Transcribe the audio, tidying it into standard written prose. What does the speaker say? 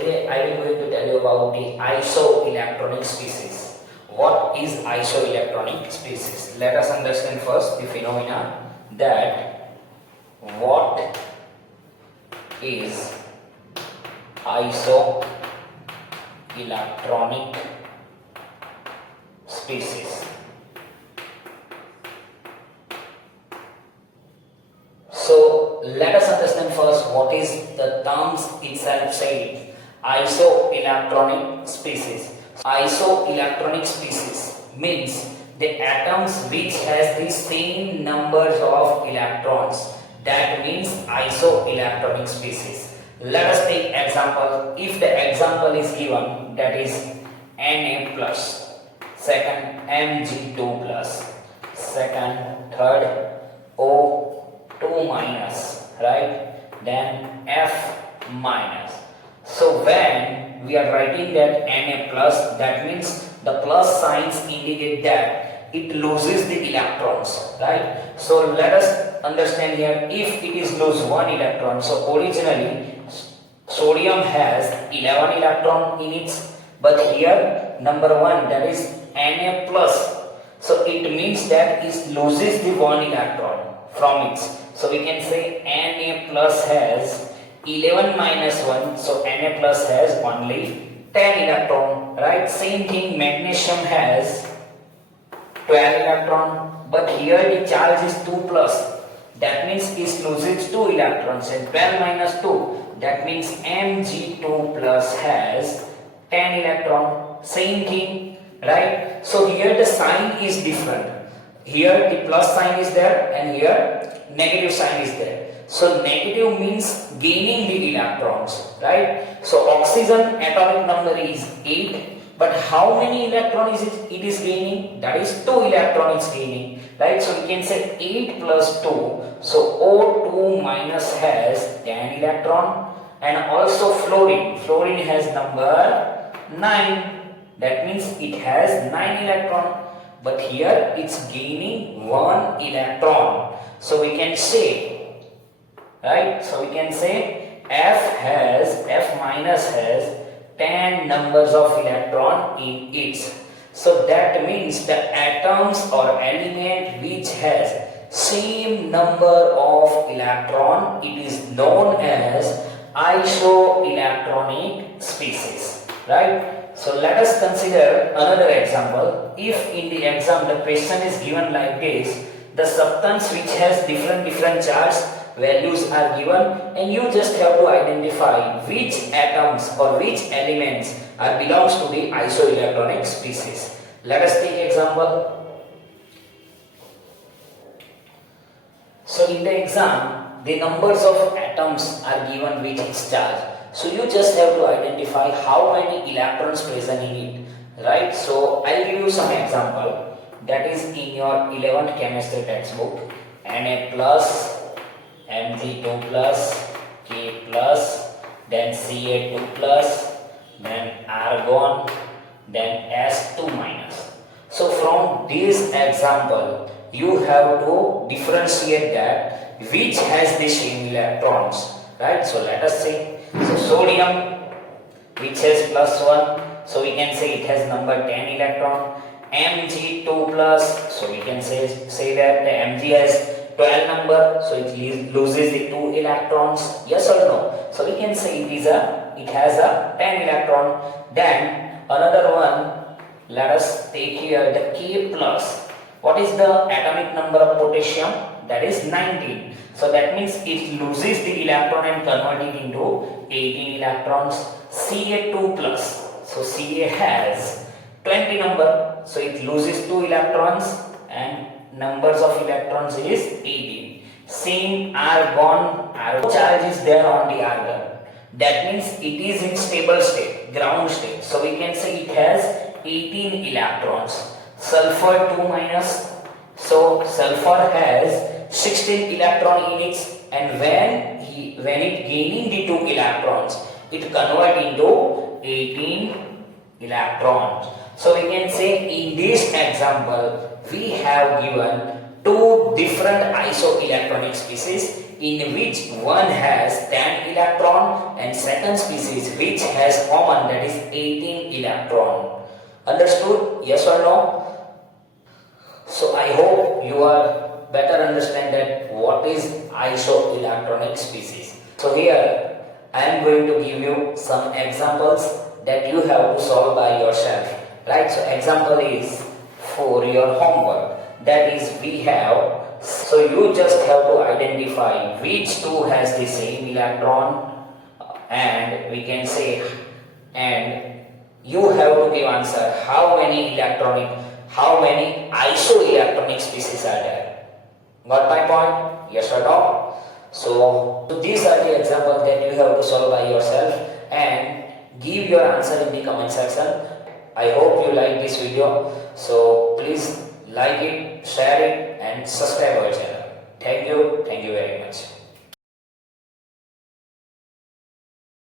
today I will going to tell you about the isoelectronic species. What is isoelectronic species? Let us understand first the phenomena that what is isoelectronic species. So let us understand first what is the terms itself saying. Isoelectronic species. Isoelectronic species means the atoms which has the same numbers of electrons. That means isoelectronic species. Let us take example. If the example is given, that is Na plus, second Mg2 plus, second third O2 minus, right? Then F minus. So when we are writing that Na plus, that means the plus signs indicate that it loses the electrons, right? So let us understand here, if it is lose one electron, so originally sodium has 11 electron in it, but here number 1, that is Na plus, so it means that it loses the one electron from it. So we can say Na plus has 11 minus 1, so Na plus has only 10 electron, right? Same thing, magnesium has 12 electron, but here the charge is 2 plus, that means it loses 2 electrons, and 12 minus 2, that means Mg2 plus has 10 electron. Same thing, right? So here the sign is different. Here the plus sign is there and here negative sign is there. So negative means gaining the electrons, right? So oxygen atomic number is 8. But how many electrons it is gaining? That is 2 electrons gaining, right? So we can say 8 plus 2. So O2 minus has 10 electron, and also fluorine. Fluorine has number 9. That means it has 9 electron. But here it's gaining 1 electron. So we can say, right? So we can say F minus has 10 numbers of electron in it. So that means the atoms or element which has same number of electron, it is known as isoelectronic species, right? So let us consider another example. If in the exam the question is given like this, the substance which has different charge values are given, and you just have to identify which atoms or which elements are belongs to the isoelectronic species. Let us take example. So in the exam, the numbers of atoms are given with its charge. So you just have to identify how many electrons present in it, right? So I'll give you some example. That is in your 11th chemistry textbook. Na plus, Mg2 plus, K plus, then Ca2 plus, then argon, then S2 minus. So from this example, you have to differentiate that which has the same electrons, right? So let us say, so sodium which has plus 1, so we can say it has number 10 electron. Mg2 plus, so we can say that the Mg has 12 number, so it loses the 2 electrons, yes or no? So we can say it has a 10 electron. Then another one, let us take here the K plus. What is the atomic number of potassium? That is 19. So that means it loses the electron and convert it into 18 electrons. Ca2 plus, so Ca has 20 number, so it loses 2 electrons and numbers of electrons is 18. Same argon charge is there on the argon. That means it is in stable state, ground state. So we can say it has 18 electrons. Sulfur 2 minus, so sulfur has 16 electron in it, and when it gaining the 2 electrons, it convert into 18 electrons. So we can say in this example we have given 2 different isoelectronic species. in which one has 10 electron and second species which has common, that is 18 electron. Understood? Yes or no? So I hope you are better understand that what is isoelectronic species. So here I am going to give you some examples that you have to solve by yourself. Right? So example is for your homework. That is we have, so you just have to identify which two has the same electron, and we can say, and you have to give answer how many isoelectronic species are there. Got my point? Yes or no? So these are the examples that you have to solve by yourself and give your answer in the comment section. I hope you like this video. So please like it, share it and subscribe our channel. Thank you very much.